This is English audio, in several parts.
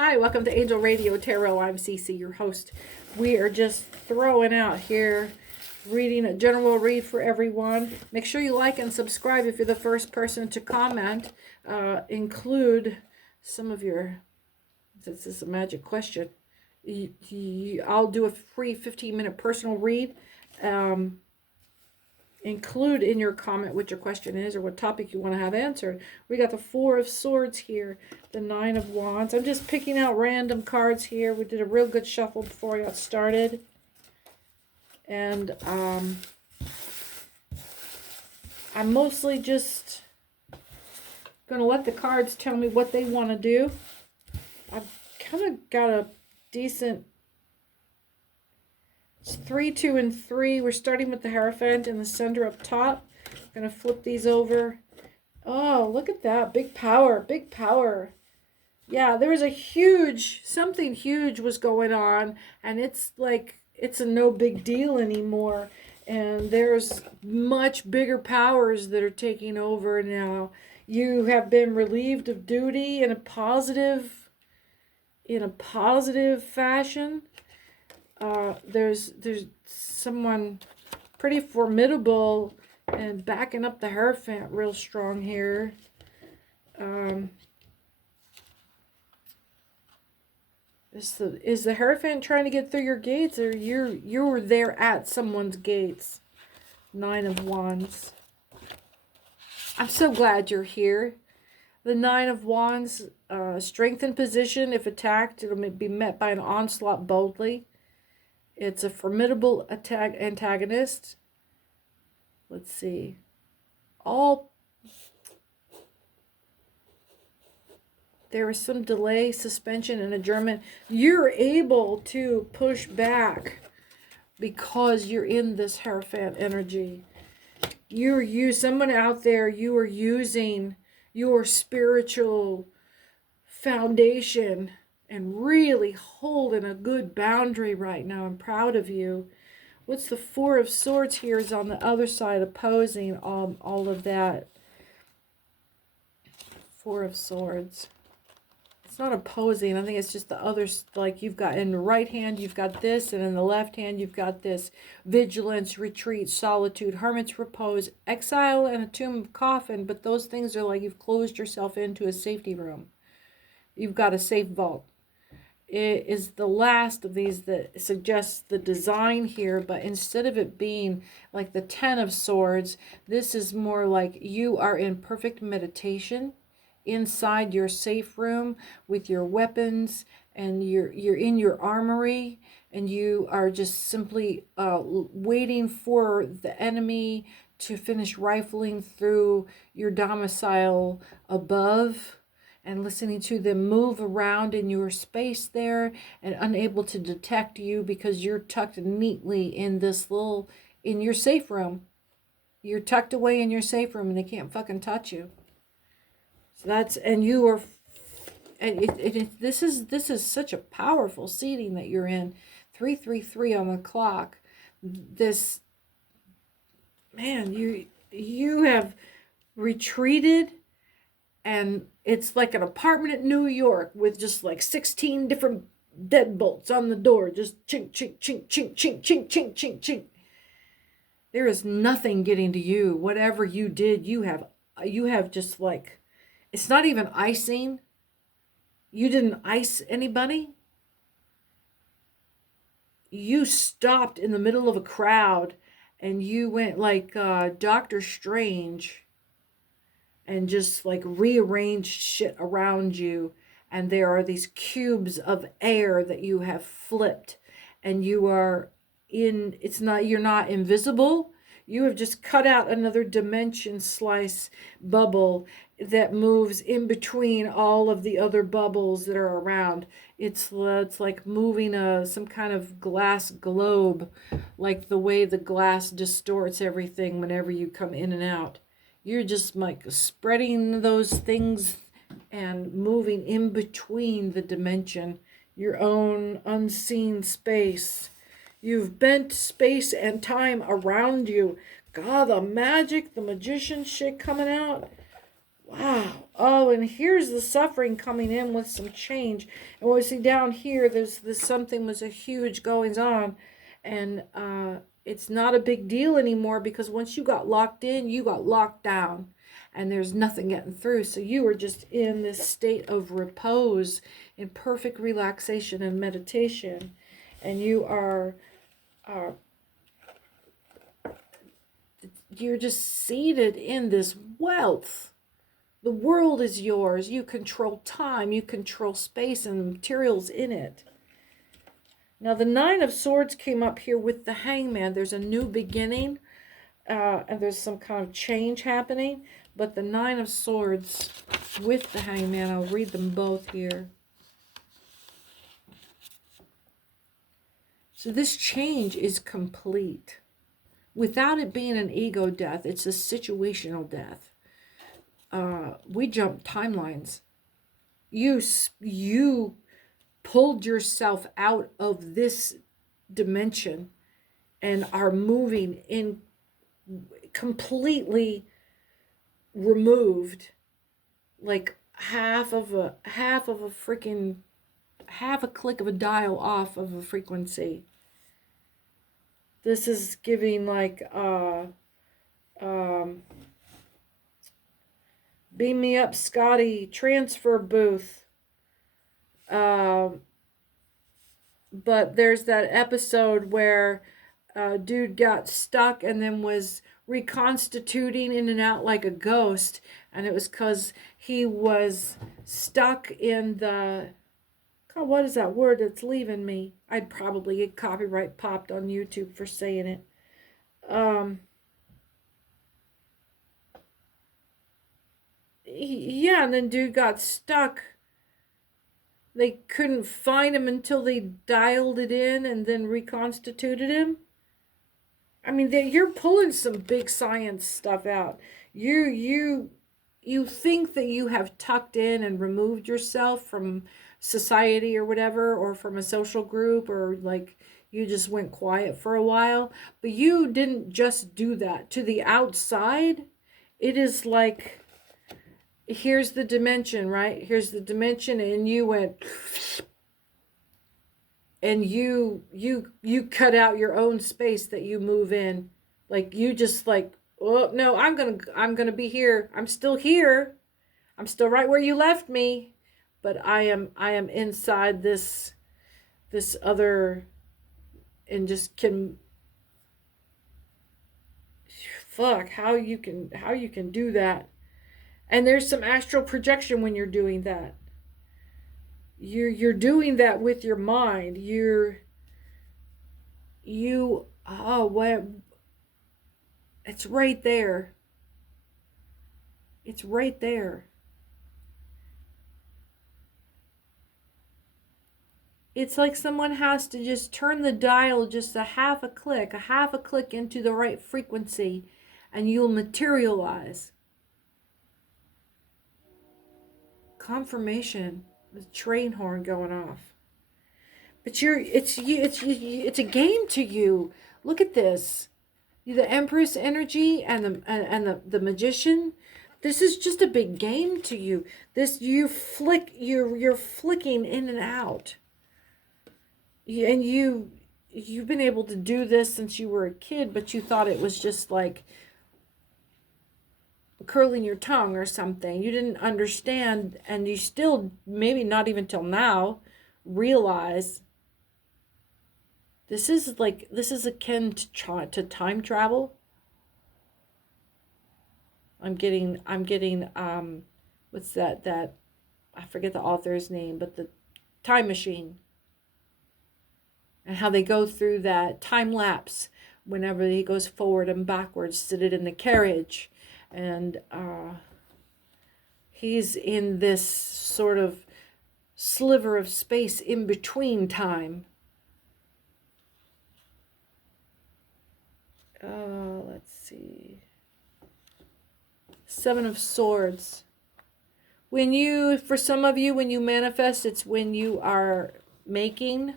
Hi, welcome to Angel Radio Tarot. I'm Cece, your host. We are just throwing out here, reading a general read for everyone. Make sure you like and subscribe if you're the first person to comment. Include some of your, this is a magic question. I'll do a free 15-minute personal read. Include in your comment what your question is or what topic you want to have answered. We got the Four of Swords here, the Nine of Wands. I'm just picking out random cards here. We did a real good shuffle before I got started. And I'm mostly just going to let the cards tell me what they want to do. I've kind of got a decent... It's 3, 2, and 3. We're starting with the Hierophant in the center up top. I'm going to flip these over. Oh, look at that. Big power. Big power. Yeah, there was a huge, something huge was going on. And it's like, it's a no big deal anymore. And there's much bigger powers that are taking over now. You have been relieved of duty in a positive fashion. There's someone pretty formidable and backing up the Hierophant real strong here. Is the Hierophant trying to get through your gates, or you're there at someone's gates? Nine of Wands. I'm so glad you're here. The Nine of Wands, strength in position. If attacked, it'll be met by an onslaught boldly. It's a formidable antagonist. Let's see. There is some delay, suspension, and adjournment. You're able to push back because you're in this Hierophant energy. Someone out there, you are using your spiritual foundation and really holding a good boundary right now. I'm proud of you. What's the Four of Swords here is on the other side, opposing all of that. Four of Swords. It's not opposing. I think it's just the others. Like you've got in the right hand, you've got this, and in the left hand, you've got this. Vigilance, retreat, solitude, hermit's repose, exile, and a tomb coffin. But those things are like you've closed yourself into a safety room. You've got a safe vault. It is the last of these that suggests the design here, but instead of it being like the Ten of Swords, this is more like you are in perfect meditation inside your safe room with your weapons, and you're in your armory, and you are just simply waiting for the enemy to finish rifling through your domicile above, and listening to them move around in your space there and unable to detect you because you're tucked neatly in in your safe room. You're tucked away in your safe room and they can't fucking touch you. So this is such a powerful seating that you're in. 333 on the clock. This, man, you have retreated. And it's like an apartment in New York with just like 16 different deadbolts on the door. Just chink, chink, chink, chink, chink, chink, chink, chink, chink. There is nothing getting to you. Whatever you did, you have just like, it's not even icing. You didn't ice anybody. You stopped in the middle of a crowd and you went like Doctor Strange and just like rearranged shit around you. And there are these cubes of air that you have flipped, and you are in, you're not invisible. You have just cut out another dimension slice bubble that moves in between all of the other bubbles that are around. It's like moving some kind of glass globe, like the way the glass distorts everything whenever you come in and out. You're just like spreading those things and moving in between the dimension, your own unseen space. You've bent space and time around you. God, the magic, the magician shit coming out. Wow. Oh, and here's the suffering coming in with some change. And we see down here, there's this something was a huge goings on. And it's not a big deal anymore because once you got locked in, you got locked down. And there's nothing getting through. So you were just in this state of repose, in perfect relaxation and meditation. And you are you're just seated in this wealth. The world is yours. You control time. You control space and the materials in it. Now, the Nine of Swords came up here with the Hangman. There's a new beginning, and there's some kind of change happening. But the Nine of Swords with the Hangman, I'll read them both here. So this change is complete. Without it being an ego death, it's a situational death. We jumped timelines. You pulled yourself out of this dimension and are moving in completely removed, like half a click of a dial off of a frequency. This is giving like beam me up, Scotty, transfer booth. But there's that episode where dude got stuck and then was reconstituting in and out like a ghost, and it was because he was stuck in the, God, what is that word that's leaving me? I'd probably get copyright popped on YouTube for saying it. Yeah, and then dude got stuck. They couldn't find him until they dialed it in and then reconstituted him. I mean, you're pulling some big science stuff out. You think that you have tucked in and removed yourself from society or whatever, or from a social group, or like you just went quiet for a while. But you didn't just do that. To the outside, it is like, here's the dimension, right? Here's the dimension, and you went, and you cut out your own space that you move in. Like you just like, oh no, I'm gonna be here. I'm still here. I'm still right where you left me, but I am inside this other, and just can, fuck, how you can do that. And there's some astral projection when you're doing that. You're doing that with your mind. It's right there. It's right there. It's like someone has to just turn the dial just a half a click into the right frequency, and you'll materialize. Confirmation. The train horn going off. But it's a game to you. Look at this. The Empress energy and the Magician. This is just a big game to you. This you're flicking in and out. And you've been able to do this since you were a kid, but you thought it was just like curling your tongue or something. You didn't understand, and you still, maybe not even till now, realize this is akin to time travel. I'm getting what's that I forget the author's name, but the Time Machine, and how they go through that time lapse whenever he goes forward and backwards, sit in the carriage. And he's in this sort of sliver of space in between time. Let's see. Seven of Swords. For some of you, when you manifest, it's when you are making.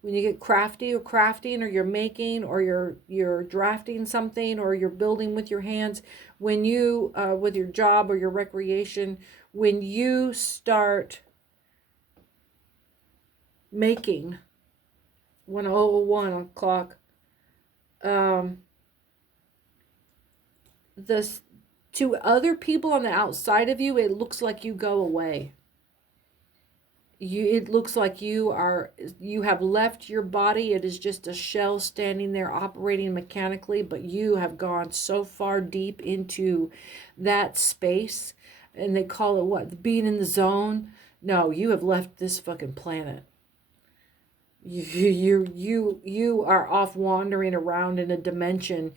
When you get crafty or crafting, or you're making, or you're drafting something, or you're building with your hands, when you with your job or your recreation, when you start making 1:01 o'clock, this, to other people on the outside of you, it looks like you go away. It looks like you have left your body. It is just a shell standing there operating mechanically, but you have gone so far deep into that space, and they call it what? Being in the zone. No, you have left this fucking planet. You are off wandering around in a dimension,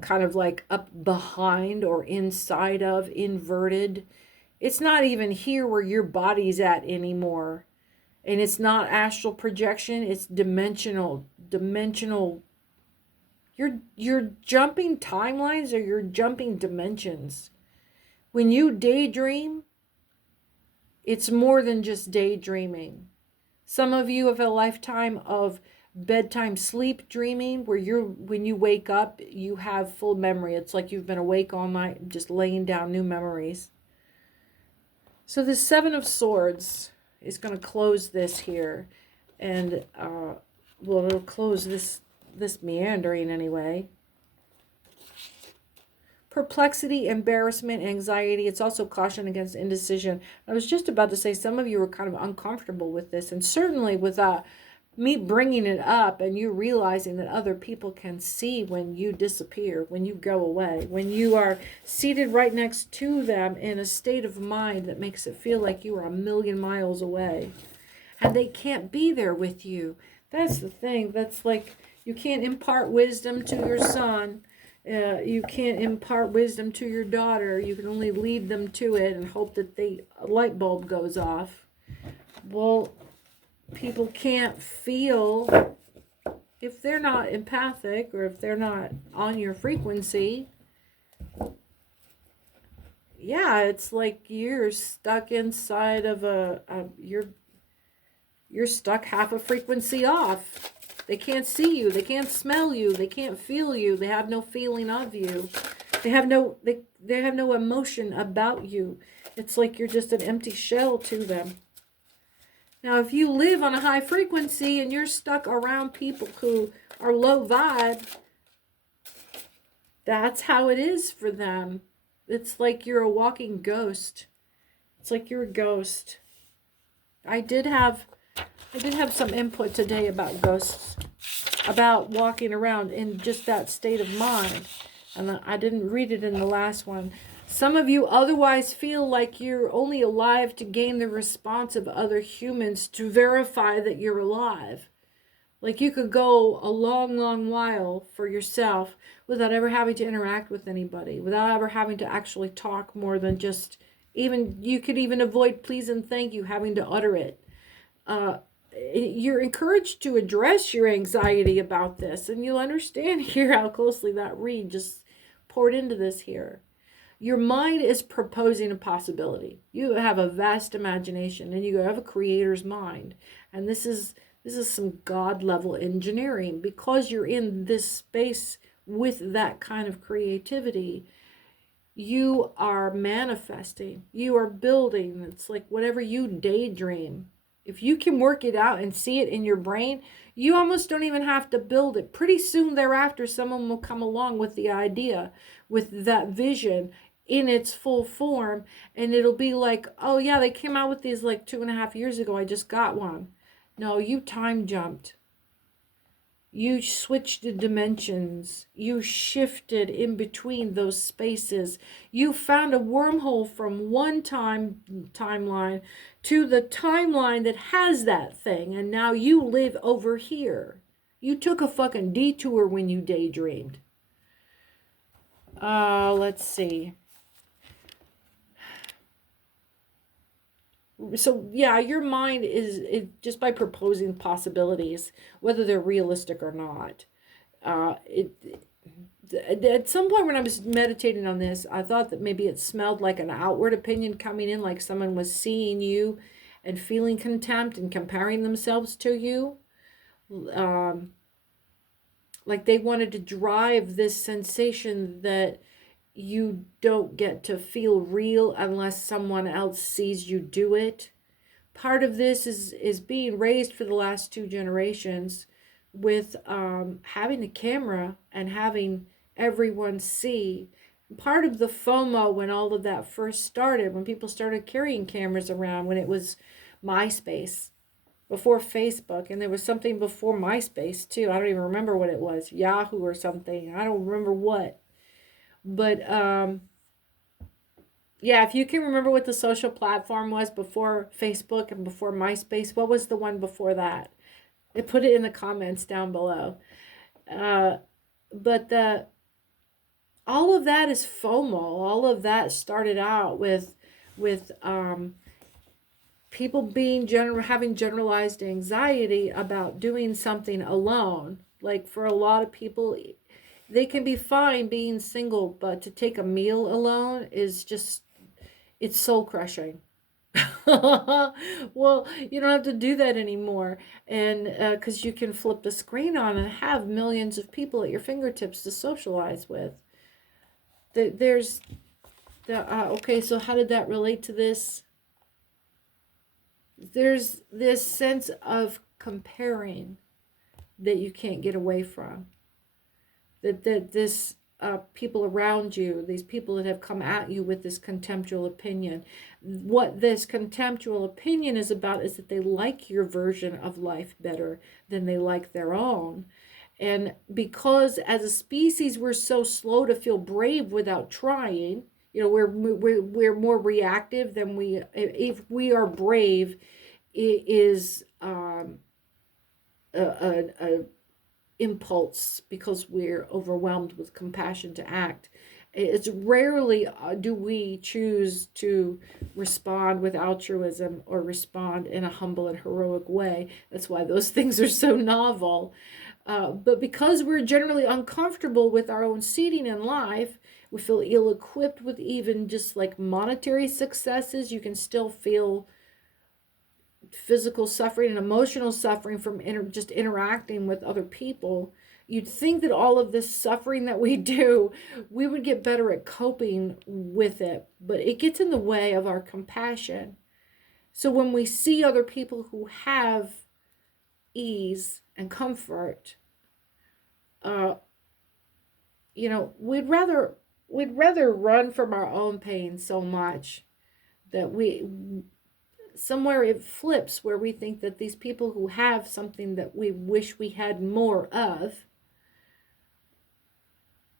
kind of like up behind or inside of, inverted. It's not even here where your body's at anymore. And it's not astral projection, it's dimensional. You're jumping timelines, or you're jumping dimensions. When you daydream, it's more than just daydreaming. Some of you have a lifetime of bedtime sleep dreaming, where when you wake up, you have full memory. It's like you've been awake all night, just laying down new memories. So the Seven of Swords is going to close this here. And, well, it'll close this meandering anyway. Perplexity, embarrassment, anxiety. It's also caution against indecision. I was just about to say some of you are kind of uncomfortable with this. And certainly with me bringing it up and you realizing that other people can see when you disappear, when you go away, when you are seated right next to them in a state of mind that makes it feel like you are a million miles away and they can't be there with you. That's the thing. That's like, you can't impart wisdom to your son. You can't impart wisdom to your daughter. You can only lead them to it and hope that a light bulb goes off. Well, people can't feel if they're not empathic, or if they're not on your frequency. Yeah, it's like you're stuck inside of you're stuck half a frequency off. They can't see you, they can't smell you, they can't feel you, they have no feeling of you. They have no emotion about you. It's like you're just an empty shell to them. Now, if you live on a high frequency and you're stuck around people who are low vibe, that's how it is for them. It's like you're a walking ghost. It's like you're a ghost. I did have some input today about ghosts, about walking around in just that state of mind. And I didn't read it in the last one. Some of you otherwise feel like you're only alive to gain the response of other humans to verify that you're alive. Like you could go a long, long while for yourself without ever having to interact with anybody, without ever having to actually talk more than just, you could even avoid please and thank you having to utter it. You're encouraged to address your anxiety about this, and you'll understand here how closely that read just poured into this here. Your mind is proposing a possibility. You have a vast imagination, and you have a creator's mind. And this is some God level engineering, because you're in this space with that kind of creativity. You are manifesting. You are building. It's like whatever you daydream. If you can work it out and see it in your brain, you almost don't even have to build it. Pretty soon thereafter, someone will come along with the idea, with that vision in its full form. And it'll be like, oh yeah, they came out with these like 2.5 years ago. I just got one. No, you time jumped. You switched the dimensions. You shifted in between those spaces. You found a wormhole from one timeline to the timeline that has that thing. And now you live over here. You took a fucking detour when you daydreamed. Let's see. So yeah, your mind is just by proposing possibilities, whether they're realistic or not. At some point when I was meditating on this, I thought that maybe it smelled like an outward opinion coming in, like someone was seeing you and feeling contempt and comparing themselves to you. Like they wanted to drive this sensation that you don't get to feel real unless someone else sees you do it. Part of this is being raised for the last 2 generations with having a camera and having everyone see. Part of the FOMO when all of that first started, when people started carrying cameras around, when it was MySpace, before Facebook, and there was something before MySpace too. I don't even remember what it was, Yahoo or something. I don't remember what. But yeah, if you can remember what the social platform was before Facebook and before MySpace, what was the one before that? Put it in the comments down below. But all of that is FOMO. All of that started out with people being having generalized anxiety about doing something alone. Like for a lot of people, they can be fine being single, but to take a meal alone is just, it's soul crushing. Well, you don't have to do that anymore, and because you can flip the screen on and have millions of people at your fingertips to socialize with. There's the okay, so how did that relate to this? There's this sense of comparing that you can't get away from. That this people around you, these people that have come at you with this contemptual opinion. What this contemptual opinion is about is that they like your version of life better than they like their own. And because as a species, we're so slow to feel brave without trying, you know, we're more reactive than if we are brave, it is a impulse because we're overwhelmed with compassion to act. It's rarely do we choose to respond with altruism or respond in a humble and heroic way. That's why those things are so novel. But because we're generally uncomfortable with our own seating in life, we feel ill-equipped with even just like monetary successes. You can still feel physical suffering and emotional suffering from just interacting with other people. You'd think that all of this suffering that we do, we would get better at coping with it, but it gets in the way of our compassion. So when we see other people who have ease and comfort, you know, we'd rather run from our own pain so much that somewhere it flips where we think that these people who have something that we wish we had more of,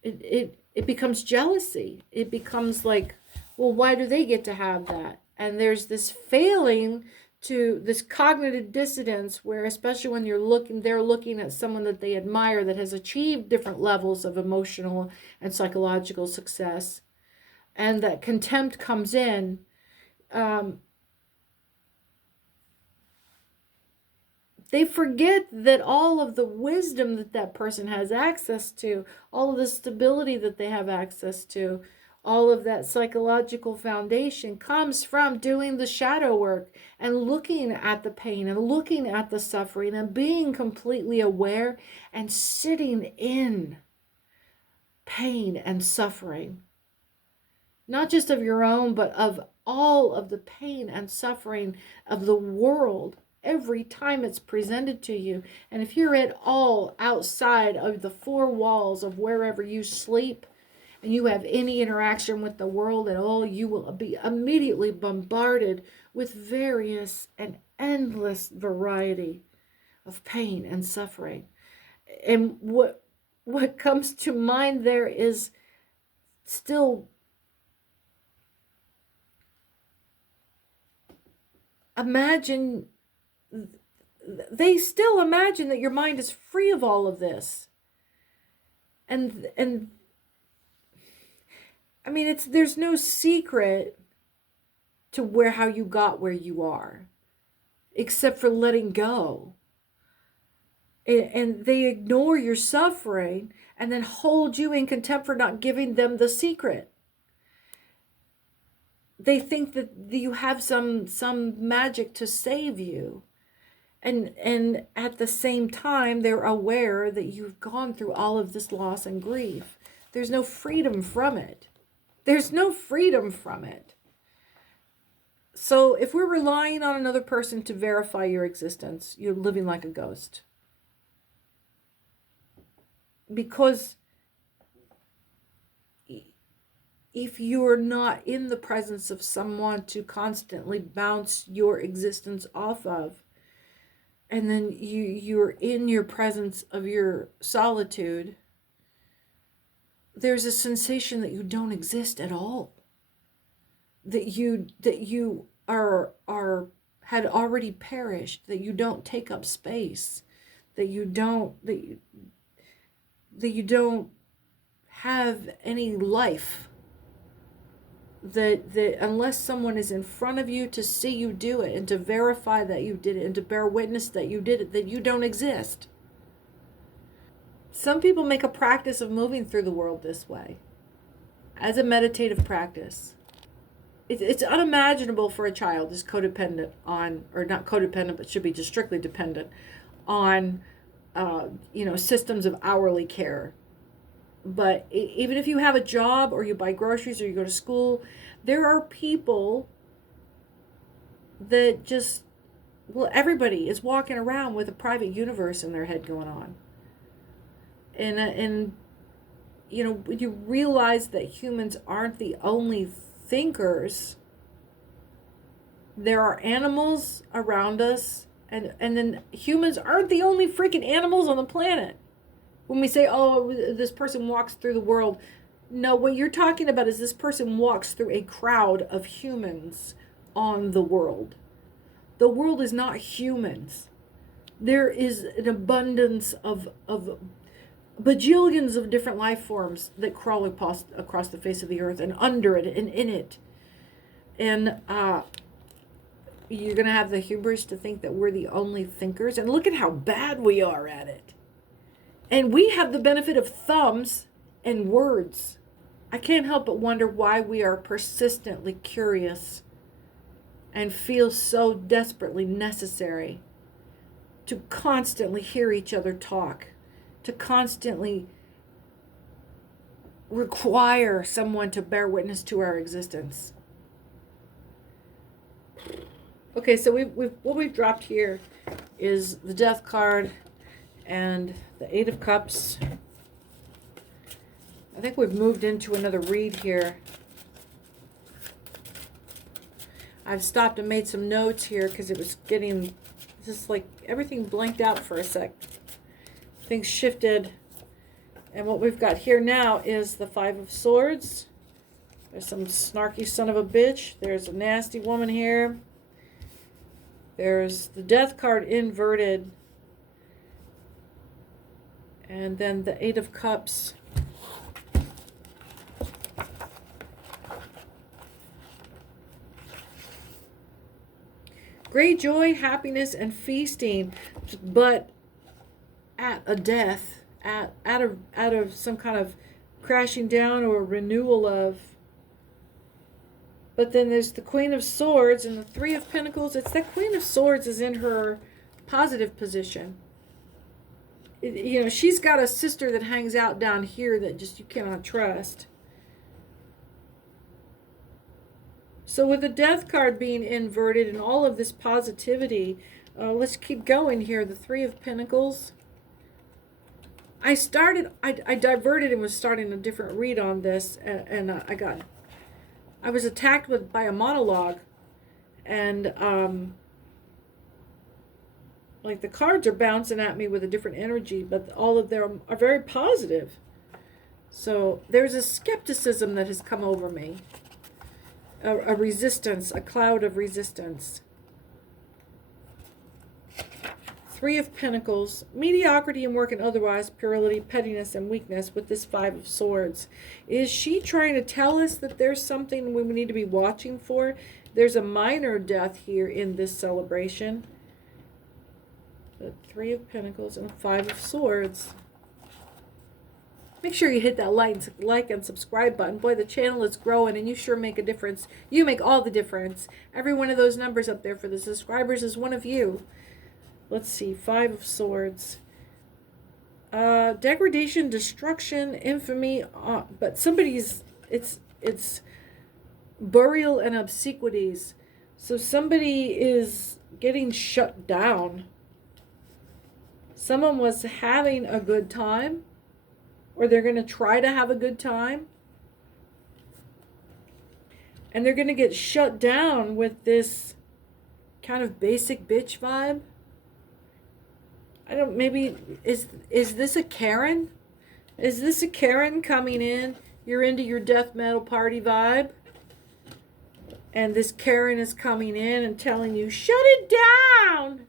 it becomes jealousy. It becomes like, well, why do they get to have that? And there's this failing to this cognitive dissonance where, especially when they're looking at someone that they admire that has achieved different levels of emotional and psychological success, and that contempt comes in. They forget that all of the wisdom that person has access to, all of the stability that they have access to, all of that psychological foundation comes from doing the shadow work and looking at the pain and looking at the suffering and being completely aware and sitting in pain and suffering. Not just of your own, but of all of the pain and suffering of the world every time it's presented to you. And if you're at all outside of the 4 walls of wherever you sleep and you have any interaction with the world at all, you will be immediately bombarded with various and endless variety of pain and suffering. And what comes to mind there is still they still imagine that your mind is free of all of this. And I mean, there's no secret to how you got where you are, except for letting go. And they ignore your suffering and then hold you in contempt for not giving them the secret. they think that you have some magic to save you. And at the same time, they're aware that you've gone through all of this loss and grief. There's no freedom from it. There's no freedom from it. So if we're relying on another person to verify your existence, you're living like a ghost. Because if you're not in the presence of someone to constantly bounce your existence off of, and then you're in your presence of your solitude, there's a sensation that you don't exist at all. That you had already perished, that you don't take up space, that you don't have any life. That unless someone is in front of you to see you do it and to verify that you did it and to bear witness that you did it, that you don't exist. Some people make a practice of moving through the world this way, as a meditative practice. It's unimaginable for a child is codependent on, or not codependent, but should be just strictly dependent on, systems of hourly care. But even if you have a job or you buy groceries or you go to school, there are people that just, everybody is walking around with a private universe in their head going on. And when you realize that humans aren't the only thinkers, there are animals around us, and then humans aren't the only freaking animals on the planet. When we say, oh, this person walks through the world, no, what you're talking about is this person walks through a crowd of humans on the world. The world is not humans. There is an abundance of bajillions of different life forms that crawl across the face of the earth and under it and in it. And you're going to have the hubris to think that we're the only thinkers. And look at how bad we are at it. And we have the benefit of thumbs and words. I can't help but wonder why we are persistently curious and feel so desperately necessary to constantly hear each other talk, to constantly require someone to bear witness to our existence. Okay, so what we've dropped here is the Death card and the Eight of Cups. I think we've moved into another read here. I've stopped and made some notes here because it was getting just like everything blanked out for a sec. Things shifted. And what we've got here now is the Five of Swords. There's some snarky son of a bitch. There's a nasty woman here. There's the Death card inverted. And then the Eight of Cups. Great joy, happiness, and feasting, but at a death, out of some kind of crashing down or renewal of. But then there's the Queen of Swords and the Three of Pentacles. It's that Queen of Swords is in her positive position. She's got a sister that hangs out down here that just you cannot trust. So with the Death card being inverted and all of this positivity, let's keep going here. The Three of Pentacles. I diverted and was starting a different read on this, and I was attacked by a monologue, and like the cards are bouncing at me with a different energy, but all of them are very positive. So there's a skepticism that has come over me. A resistance, a cloud of resistance. Three of Pentacles, mediocrity in work and otherwise, puerility, pettiness, and weakness with this Five of Swords. Is she trying to tell us that there's something we need to be watching for? There's a minor death here in this celebration. The Three of Pentacles and Five of Swords. Make sure you hit that like and subscribe button. Boy, the channel is growing, and you sure make a difference. You make all the difference. Every one of those numbers up there for the subscribers is one of you. Let's see, 5 of Swords. Degradation, destruction, infamy, but somebody's, it's burial and obsequies. So somebody is getting shut down. Someone was having a good time, or they're going to try to have a good time, and they're going to get shut down with this kind of basic bitch vibe. I don't, maybe, is this a Karen? Is this a Karen coming in? You're into your death metal party vibe, and this Karen is coming in and telling you, shut it down.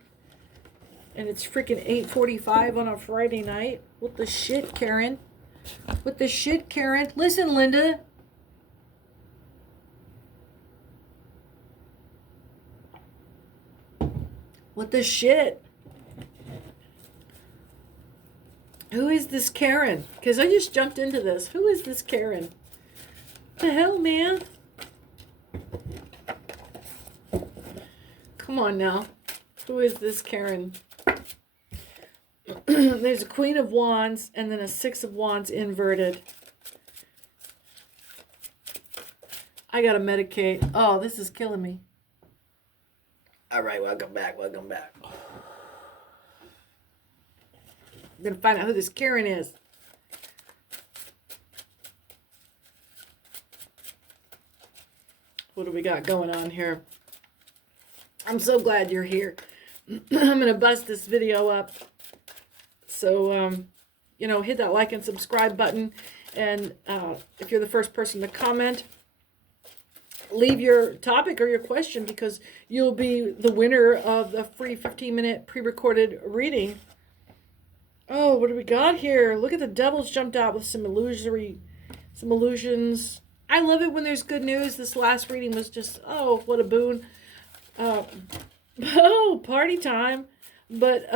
And it's freaking 8:45 on a Friday night. What the shit, Karen? What the shit, Karen? Listen, Linda. What the shit? Who is this Karen? Because I just jumped into this. Who is this Karen? What the hell, man? Come on now. Who is this Karen? There's a Queen of Wands and then a 6 of Wands inverted. I gotta medicate. Oh, this is killing me. All right, welcome back. Welcome back. I'm gonna find out who this Karen is. What do we got going on here? I'm so glad you're here. I'm gonna bust this video up. So, you know, hit that like and subscribe button. And if you're the first person to comment, leave your topic or your question, because you'll be the winner of the free 15-minute pre-recorded reading. Oh, what do we got here? Look at the devils jumped out with some illusions. I love it when there's good news. This last reading was just, oh, what a boon. Oh, party time. But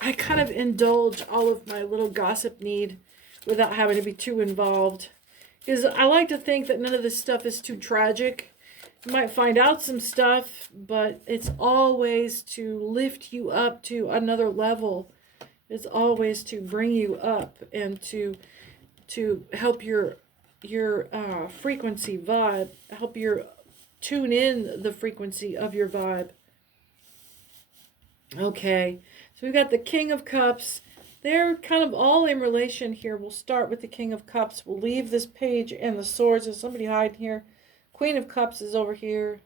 I kind of indulge all of my little gossip need without having to be too involved. Because I like to think that none of this stuff is too tragic. You might find out some stuff, but it's always to lift you up to another level. It's always to bring you up and to help your frequency vibe, help your tune in the frequency of your vibe. Okay, so we've got the King of Cups. They're kind of all in relation here. We'll start with the King of Cups. We'll leave this page and the swords. There's somebody hiding here. Queen of Cups is over here.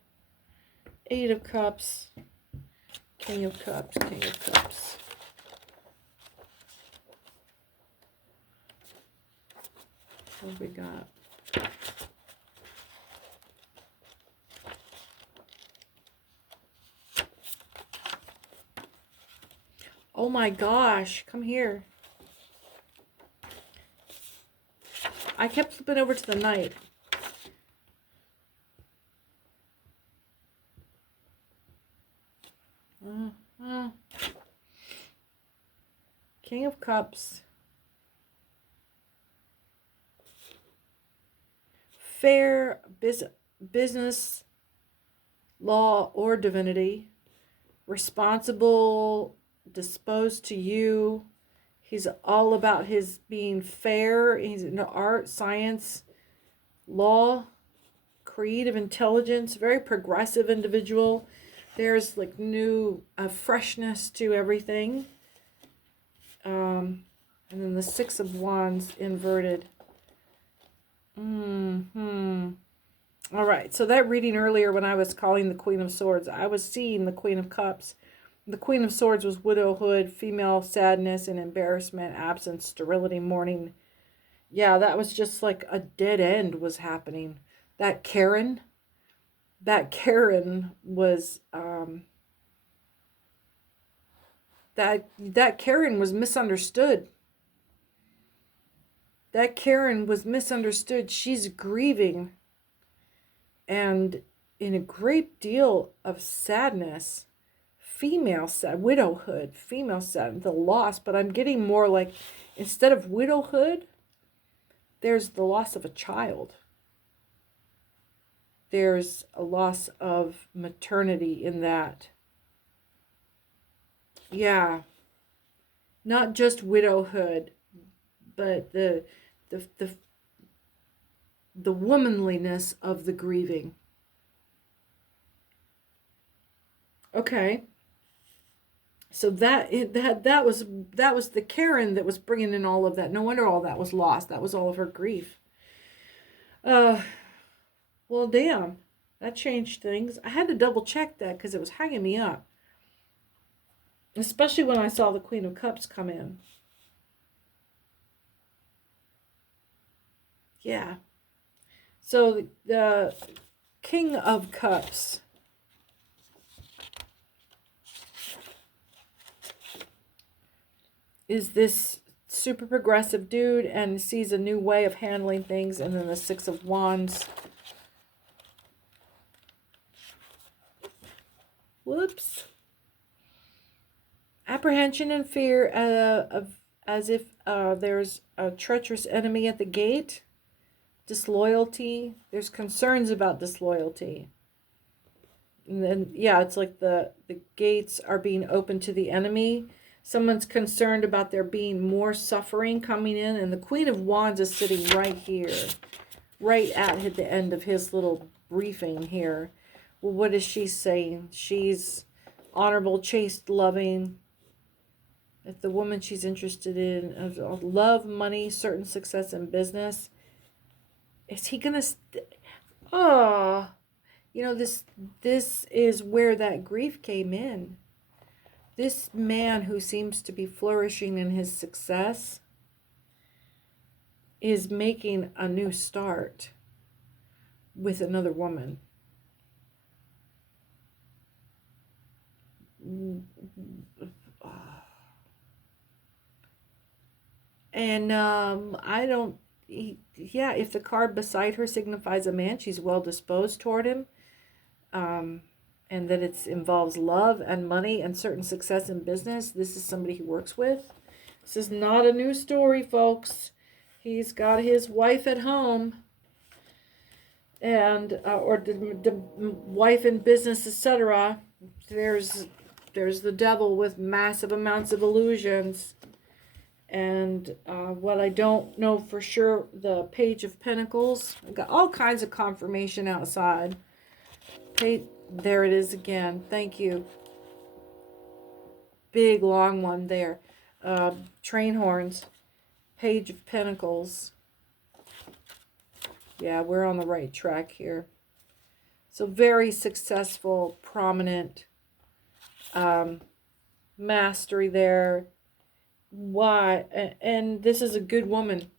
8 of Cups. King of Cups. King of Cups. What have we got? Oh my gosh, come here. I kept flipping over to the Knight. King of Cups. Fair business, law, or divinity. Responsible, disposed to you. He's all about his being fair. He's into art, science, law, creative intelligence, very progressive individual. There's like new freshness to everything. And then the 6 of Wands inverted. All right, so that reading earlier when I was calling the Queen of Swords, I was seeing the Queen of Cups. The Queen of Swords was widowhood, female sadness and embarrassment, absence, sterility, mourning. Yeah, that was just like a dead end was happening. That Karen was that Karen was misunderstood. That Karen was misunderstood. She's grieving and in a great deal of sadness, female side, widowhood, female side, the loss. But I'm getting more like, instead of widowhood, there's the loss of a child. There's a loss of maternity in that. Yeah. Not just widowhood, but the womanliness of the grieving. Okay. So that was the Karen that was bringing in all of that. No wonder all that was lost. That was all of her grief. Well, damn, that changed things. I had to double check that because it was hanging me up, especially when I saw the Queen of Cups come in. Yeah. So the King of Cups is this super progressive dude and sees a new way of handling things. And then the Six of Wands. Whoops. Apprehension and fear as if there's a treacherous enemy at the gate. Disloyalty. There's concerns about disloyalty. And then, yeah, it's like the gates are being opened to the enemy. Someone's concerned about there being more suffering coming in. And the Queen of Wands is sitting right here. Right at the end of his little briefing here. Well, what is she saying? She's honorable, chaste, loving. If the woman she's interested in, of love, money, certain success in business. Is he gonna? Oh, you know, this is where that grief came in. This man who seems to be flourishing in his success is making a new start with another woman. And I don't, yeah, if the card beside her signifies a man, she's well disposed toward him, and that it involves love and money and certain success in business. This is somebody he works with. This is not a new story, folks. He's got his wife at home, and or the wife in business, etc. There's the devil with massive amounts of illusions. And what I don't know for sure, the Page of Pentacles. I've got all kinds of confirmation outside. There it is again. Thank you. Big, long one there. Train horns. Page of Pentacles. Yeah, we're on the right track here. So very successful, prominent mastery there. Why? And this is a good woman.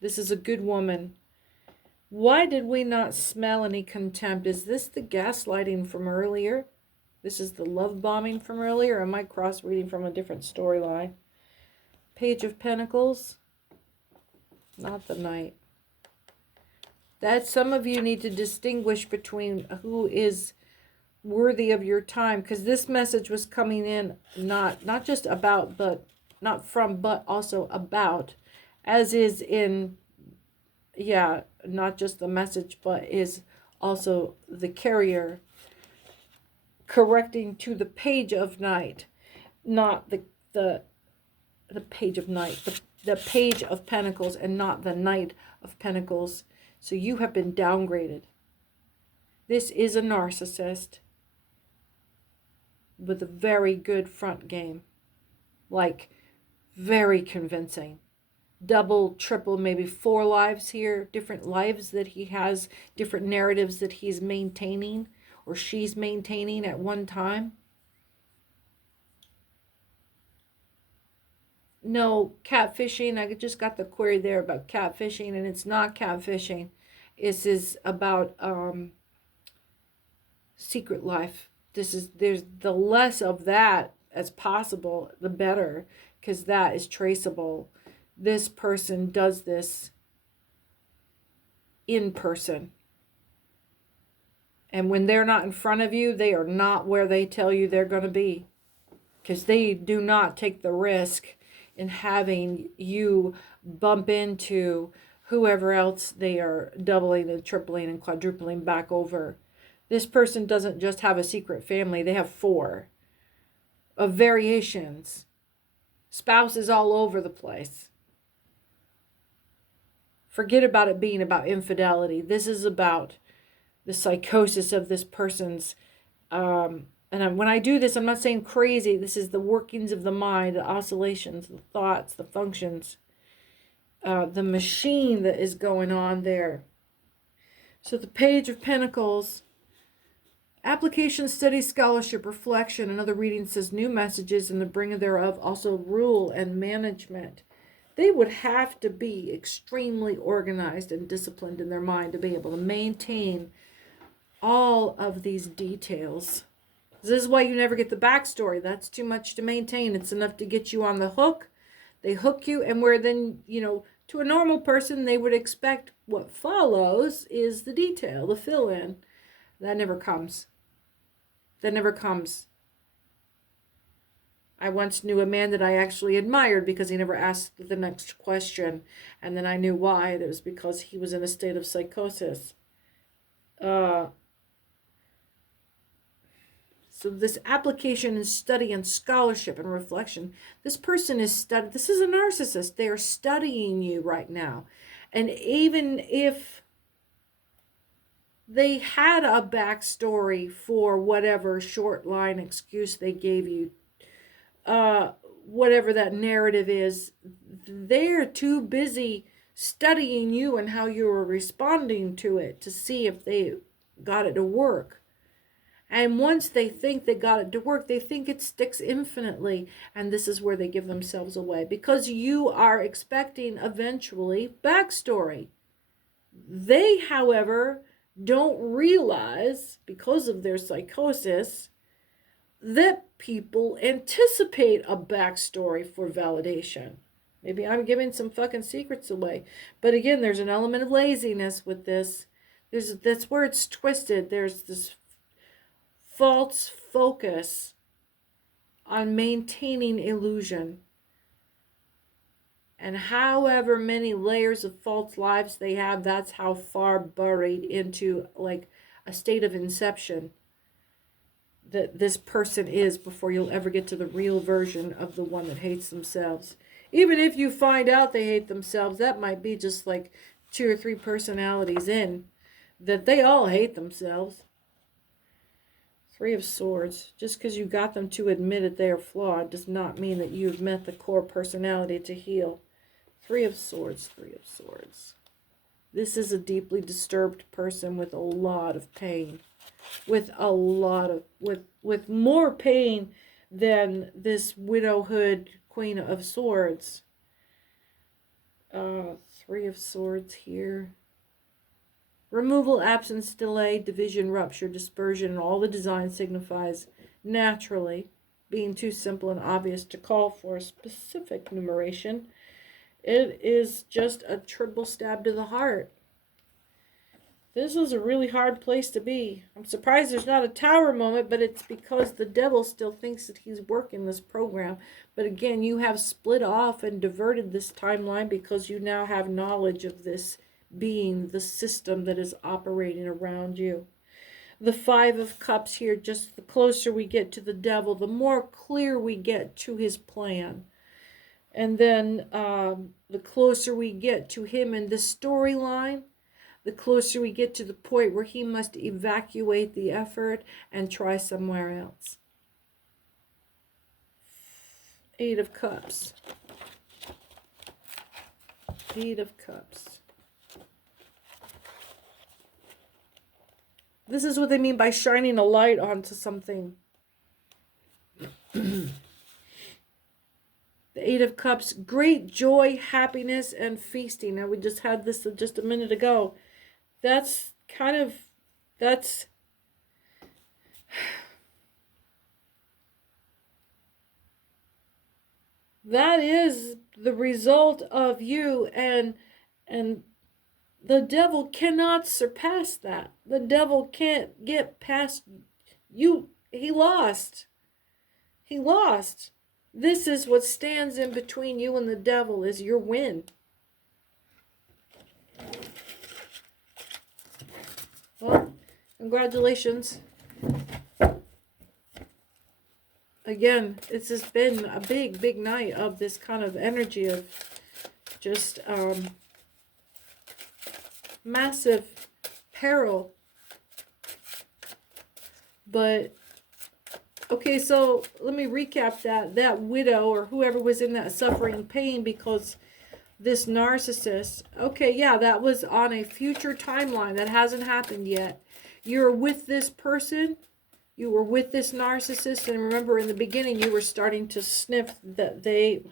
This is a good woman. Why did we not smell any contempt? Is this the gaslighting from earlier? This is the love bombing from earlier? Or am I cross-reading from a different storyline? Page of Pentacles. Not the Knight. That some of you need to distinguish between who is worthy of your time. Because this message was coming in not just about, but not from, but also about, as is in, yeah, not just the message, but is also the carrier correcting to the Page of Knight, not the Page of Knight, the Page of Pentacles, and not the Knight of Pentacles. So you have been downgraded. This is a narcissist with a very good front game, like very convincing. Double, triple, maybe 4 lives here, different lives that he has, different narratives that he's maintaining or she's maintaining at one time. No, catfishing. I just got the query there about catfishing, and it's not catfishing. This is about secret life. There's the less of that as possible, the better, because that is traceable. This person does this in person. And when they're not in front of you, they are not where they tell you they're going to be. Because they do not take the risk in having you bump into whoever else they are doubling and tripling and quadrupling back over. This person doesn't just have a secret family. They have 4 of variations. Spouses all over the place. Forget about it being about infidelity. This is about the psychosis of this person's and when I do this, I'm not saying crazy. This is the workings of the mind, the oscillations, the thoughts, the functions, the machine that is going on there. So the Page of Pentacles, application, study, scholarship, reflection. Another reading says new messages and the bringer thereof, also rule and management. They would have to be extremely organized and disciplined in their mind to be able to maintain all of these details. This is why you never get the backstory. That's too much to maintain. It's enough to get you on the hook. They hook you, and where then, to a normal person, they would expect what follows is the detail, the fill-in. That never comes. That never comes. I once knew a man that I actually admired because he never asked the next question. And then I knew why. It was because he was in a state of psychosis. So this application and study and scholarship and reflection, this person is this is a narcissist. They are studying you right now. And even if they had a backstory for whatever short line excuse they gave you, whatever that narrative is, they're too busy studying you and how you are responding to it to see if they got it to work. And once they think they got it to work, they think it sticks infinitely. And this is where they give themselves away. Because you are expecting eventually backstory. They, however, don't realize, because of their psychosis, that people anticipate a backstory for validation. Maybe I'm giving some fucking secrets away. But again, there's an element of laziness with this. That's where it's twisted. There's this false focus on maintaining illusion. And however many layers of false lives they have, that's how far buried into like a state of inception that this person is before you'll ever get to the real version of the one that hates themselves. Even if you find out they hate themselves, that might be just like 2 or 3 personalities in, that they all hate themselves. 3 of Swords. Just because you got them to admit that they are flawed does not mean that you've met the core personality to heal. 3 of Swords, 3 of Swords. This is a deeply disturbed person with a lot of pain. With more pain than this widowhood Queen of Swords. 3 of Swords here. Removal, absence, delay, division, rupture, dispersion, and all the design signifies naturally being too simple and obvious to call for a specific numeration. It is just a triple stab to the heart. This is a really hard place to be. I'm surprised there's not a tower moment, but it's because the devil still thinks that he's working this program. But again, you have split off and diverted this timeline because you now have knowledge of this being, the system that is operating around you. The 5 of Cups here, just the closer we get to the devil, the more clear we get to his plan. And then the closer we get to him in the storyline, the closer we get to the point where he must evacuate the effort and try somewhere else. 8 of Cups. 8 of Cups. This is what they mean by shining a light onto something. The 8 of Cups, great joy, happiness, and feasting. Now, we just had this just a minute ago. That's kind of, that is the result of you and The devil cannot surpass that. The devil can't get past you. He lost. He lost. This is what stands in between you and the devil, is your win. Well, congratulations. Again, it's just been a big, big night of this kind of energy of just massive peril. But, okay, so let me recap that. That widow or whoever was in that suffering pain because this narcissist, okay, yeah, that was on a future timeline. That hasn't happened yet. You're with this person. You were with this narcissist. And remember, in the beginning, you were starting to sniff that they...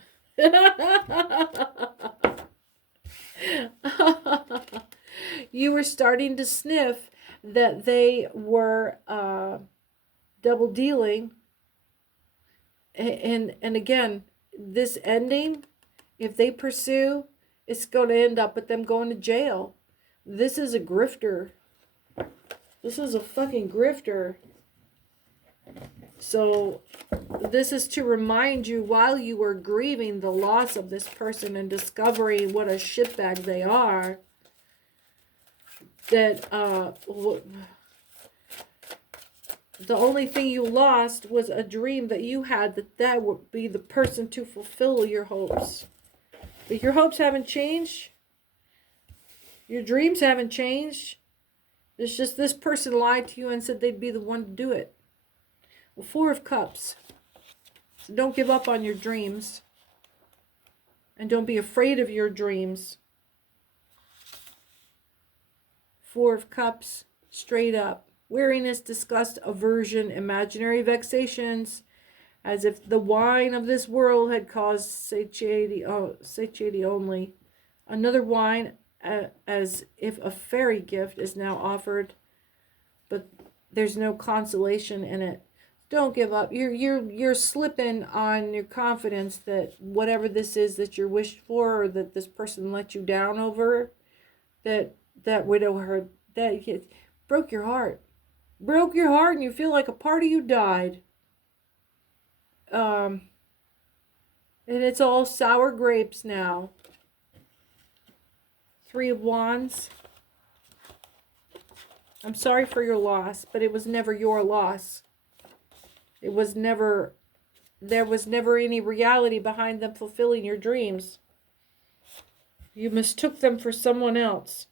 you were starting to sniff that they were double dealing. And again, this ending, if they pursue, it's going to end up with them going to jail. This is a grifter. This is a fucking grifter. So this is to remind you, while you were grieving the loss of this person and discovering what a shitbag they are, that the only thing you lost was a dream that you had, that would be the person to fulfill your hopes. But your hopes haven't changed. Your dreams haven't changed. It's just this person lied to you and said they'd be the one to do it. Well, 4 of Cups. So don't give up on your dreams. And don't be afraid of your dreams. 4 of Cups, straight up. Weariness, disgust, aversion, imaginary vexations, as if the wine of this world had caused satiety, satiety only. Another wine, as if a fairy gift is now offered, but there's no consolation in it. Don't give up. You're slipping on your confidence that whatever this is that you're wished for, or that this person let you down over, that widow heard that broke your heart. Broke your heart, and you feel like a part of you died. And it's all sour grapes now. 3 of Wands. I'm sorry for your loss, but it was never your loss. It was never, there was never any reality behind them fulfilling your dreams. You mistook them for someone else.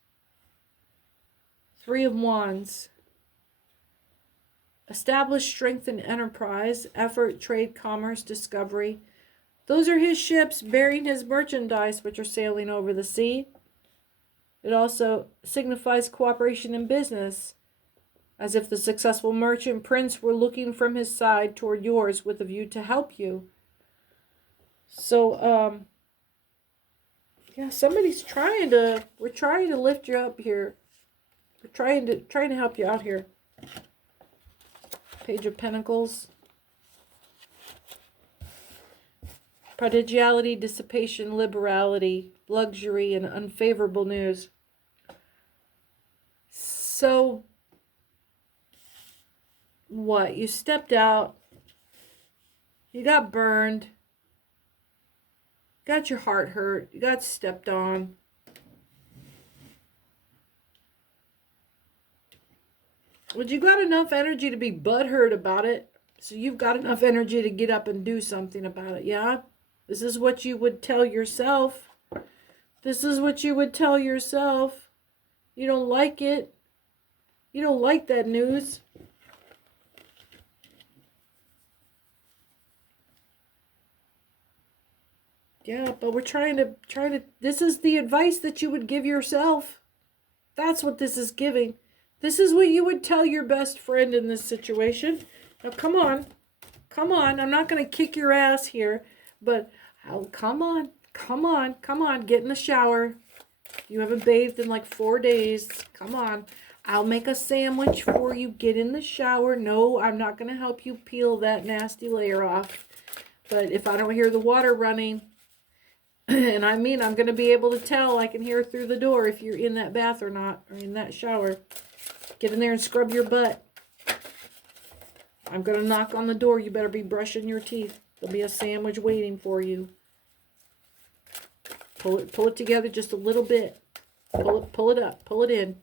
3 of Wands. Establish strength and enterprise, effort, trade, commerce, discovery. Those are his ships bearing his merchandise, which are sailing over the sea. It also signifies cooperation in business, as if the successful merchant prince were looking from his side toward yours with a view to help you. So, yeah, somebody's we're trying to lift you up here. We're trying to help you out here. Page of Pentacles. Prodigality, dissipation, liberality, luxury, and unfavorable news. So, what? You stepped out. You got burned. Got your heart hurt. You got stepped on. But you got enough energy to be butthurt about it. So you've got enough energy to get up and do something about it, yeah? This is what you would tell yourself. This is what you would tell yourself. You don't like it. You don't like that news. Yeah, but we're trying to, this is the advice that you would give yourself. That's what this is giving. This is what you would tell your best friend in this situation. Now, come on. Come on. I'm not going to kick your ass here, but come on. Come on. Come on. Get in the shower. You haven't bathed in like 4 days. Come on. I'll make a sandwich for you. Get in the shower. No, I'm not going to help you peel that nasty layer off. But if I don't hear the water running, And I mean, I'm going to be able to tell. I can hear through the door if you're in that bath or not, or in that shower. Get in there and scrub your butt. I'm going to knock on the door. You better be brushing your teeth. There'll be a sandwich waiting for you. Pull it together just a little bit. Pull it up. Pull it in.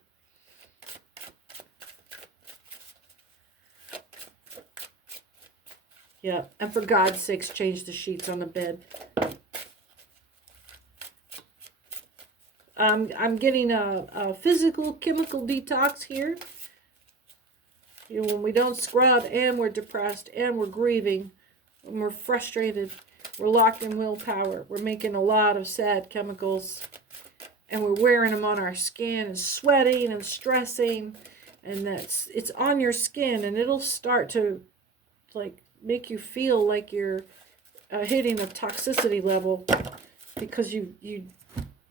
Yeah, and for God's sakes, change the sheets on the bed. I'm getting a physical, chemical detox here. You know, when we don't scrub and we're depressed and we're grieving and we're frustrated, we're locked in willpower. We're making a lot of sad chemicals and we're wearing them on our skin and sweating and stressing, and it's on your skin, and it'll start to like make you feel like you're hitting a toxicity level, because you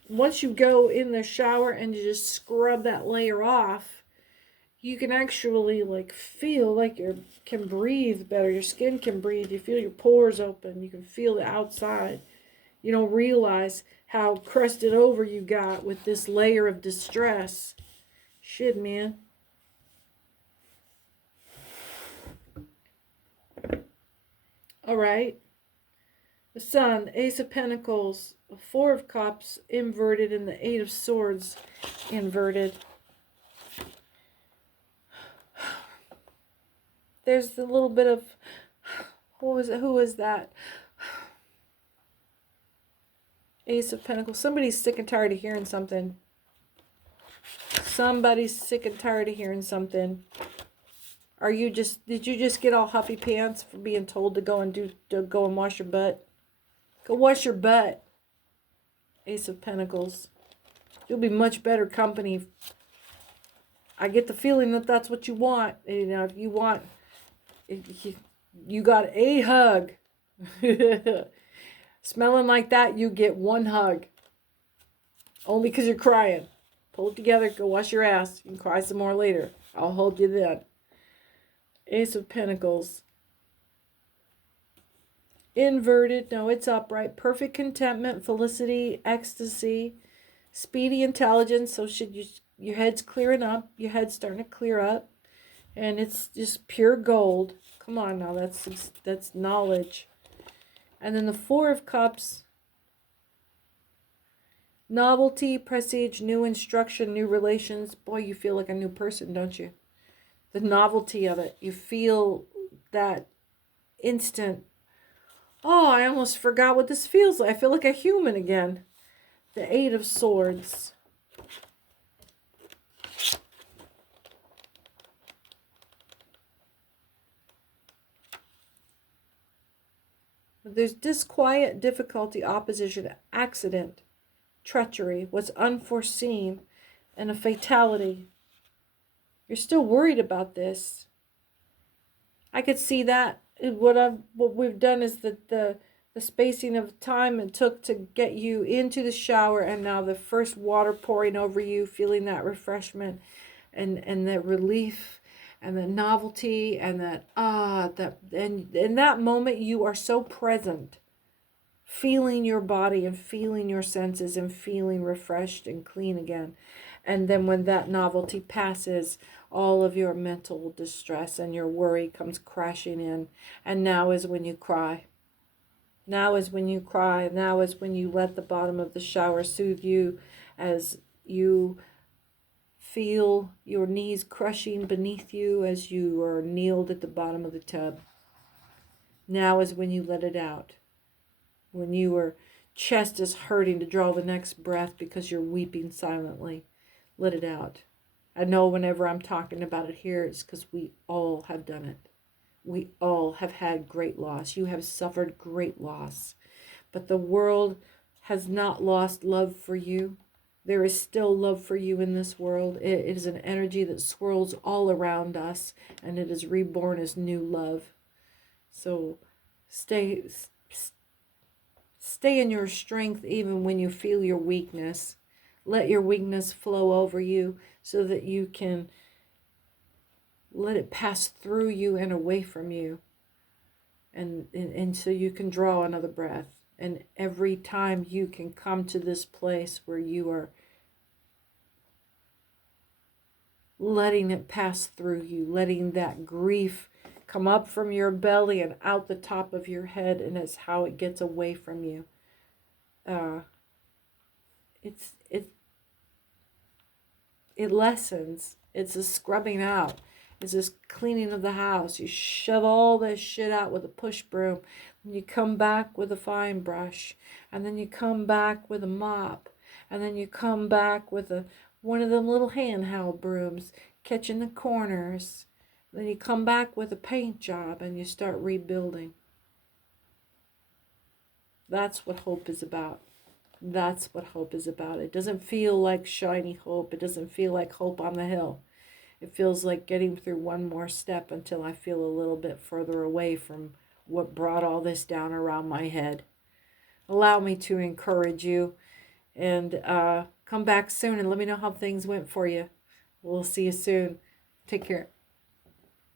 once you go in the shower and you just scrub that layer off, you can actually like feel like you can breathe better. Your skin can breathe. You feel your pores open. You can feel the outside. You don't realize how crusted over you got with this layer of distress. Shit, man. All right. The Sun, Ace of Pentacles, Four of Cups inverted, and the Eight of Swords inverted. There's a little bit of, what was it? Who was that? Ace of Pentacles. Somebody's sick and tired of hearing something. Somebody's sick and tired of hearing something. Are you just, did you just get all huffy pants for being told to go and wash your butt? Go wash your butt. Ace of Pentacles. You'll be much better company. I get the feeling that that's what you want. You know, if you want, you got a hug. Smelling like that, you get one hug. Only because you're crying. Pull it together, go wash your ass. You can cry some more later. I'll hold you then. Ace of Pentacles. Inverted. No, it's upright. Perfect contentment, felicity, ecstasy, speedy intelligence. So your head's clearing up. Your head's starting to clear up. And it's just pure gold. Come on now, that's knowledge. And then the Four of Cups. Novelty, prestige, new instruction, new relations. Boy, you feel like a new person, don't you? The novelty of it. You feel that instant, oh, I almost forgot what this feels like. I feel like a human again. The Eight of Swords. There's disquiet, difficulty, opposition, accident, treachery, what's unforeseen, and a fatality. You're still worried about this. I could see that. What we've done is that the spacing of time it took to get you into the shower, and now the first water pouring over you, feeling that refreshment and that relief and the novelty, and and in that moment you are so present, feeling your body and feeling your senses and feeling refreshed and clean again. And then when that novelty passes, all of your mental distress and your worry comes crashing in. And now is when you cry. Now is when you cry. Now is when you let the bottom of the shower soothe you as you feel your knees crushing beneath you as you are kneeled at the bottom of the tub. Now is when you let it out. When your chest is hurting to draw the next breath because you're weeping silently. Let it out. I know whenever I'm talking about it here, it's because we all have done it. We all have had great loss. You have suffered great loss. But the world has not lost love for you. There is still love for you in this world. It is an energy that swirls all around us, and it is reborn as new love. So stay in your strength even when you feel your weakness. Let your weakness flow over you so that you can let it pass through you and away from you. And so you can draw another breath. And every time you can come to this place where you are letting it pass through you, letting that grief come up from your belly and out the top of your head, and it's how it gets away from you. It lessens. It's a scrubbing out. It's this cleaning of the house. You shove all this shit out with a push broom, and you come back with a fine brush, and then you come back with a mop, and then you come back with one of them little handheld brooms, catching the corners. Then you come back with a paint job, and you start rebuilding. That's what hope is about. That's what hope is about. It doesn't feel like shiny hope. It doesn't feel like hope on the hill. It feels like getting through one more step until I feel a little bit further away from what brought all this down around my head. Allow me to encourage you, and come back soon and let me know how things went for you. We'll see you soon. Take care.